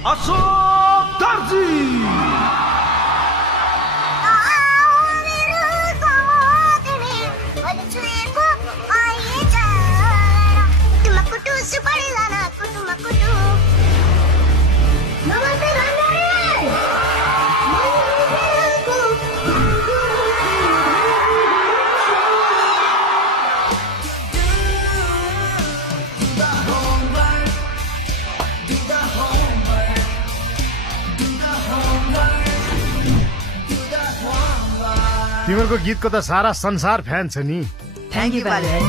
अशोक दर्जी। तिम्रो गीतको त सारा संसार फ्यान छ नि। थ्यांक यू पाले भाइ।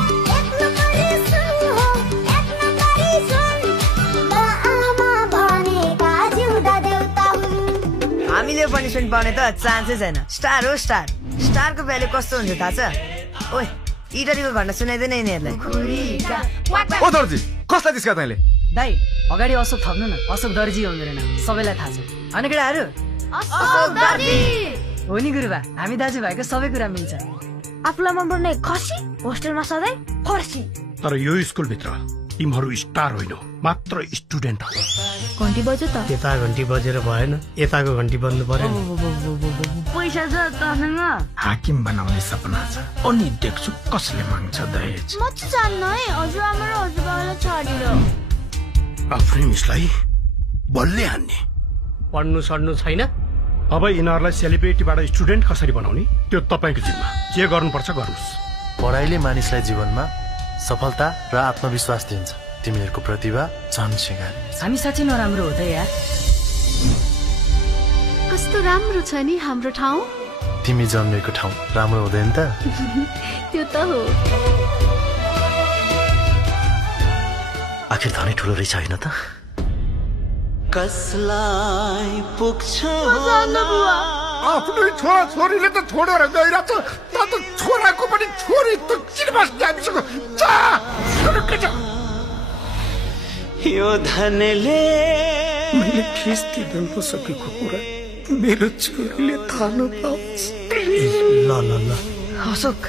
हामीले पनिसमेन्ट पाउने त चान्सै छैन। स्टार हो स्टार। स्टारको भ्यालु कस्तो हुन्छ थाहा छ? ओए इटरीको घटना सुनाइदैन यिनीहरूलाई। ओ दर्जी कसलाई दिस्का तैँले? दाइ अगाडि अशोक थप्नु न। अशोक दर्जी हो मेरो नाम, सबैलाई थाहा छ। होइन केटाहरू? अशोक दर्जी हो नि गुरुबा, हामी दाजुभाइको सबै कुरा मिल्छ। आफूलाई मनपर्ने खसी होस्टेलमा सधैँ फर्सी। तर यो स्कुलभित्र तिमीहरू स्टार होइन, मात्र स्टुडेन्ट हो। घन्टी बज्यो त? यता घन्टी बजेर भएन, यताको घन्टी बज्नु पर्यो नि। पैसा छ तसँग? हाकिम बनाउने सपना छ, अनि देख्छु कसले माग्छ दहेज। म चाहिँ जान्न है, हजुरआमा र हजुरबाबालाई छाडेर। आफ्नै मिसलाई बलले हान्ने। पढ्नु सड्नु छैन? अब यिनीहरूलाई सेलिब्रिटीबाट स्टुडेन्ट कसरी बनाउने त्यो तपाईँको जिम्मा। जे गर्नुपर्छ गर्नुहोस्। पढाइले मानिसलाई जीवनमा सफलता र आत्मविश्वास दिन्छ। तिमीहरूको प्रतिभा झन् सिँगार। हामी साँच्चै नराम्रो हो त यार। कस्तो राम्रो छ नि हाम्रो ठाउँ। तिमी जन्मेको ठाउँ राम्रो हुँदैन त? त्यो त हो। आखिर धनी ठुलो रहेछ होइन त? कसलाई पुग्छ आफ्नै छोरा छोरीले त छोडेर गइरहेछ, त छोराको पनि छोरी त किन बस्ने हामीसँग? यो धनले मैले खिस दिँदैन सकेको कुरा मेरो छोरीले थाहा नपाओस्। ल ल ल अशोक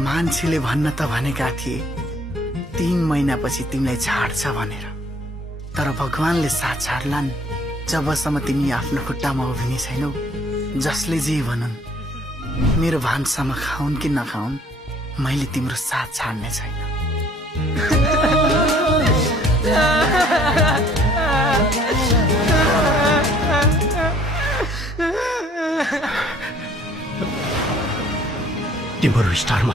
मान्छेले भन्न त भनेका थिए 3 महिनापछि तिमीलाई छाड्छ भनेर, तर भगवानले साथ छाड्लान् जबसम्म तिमी आफ्नो खुट्टामा उभिने छैनौ। जसले जे भनुन्, मेरो भान्सामा खाउन् कि नखाउन्, मैले तिम्रो साथ छाड्ने छैन। तिम्रो स्टारमा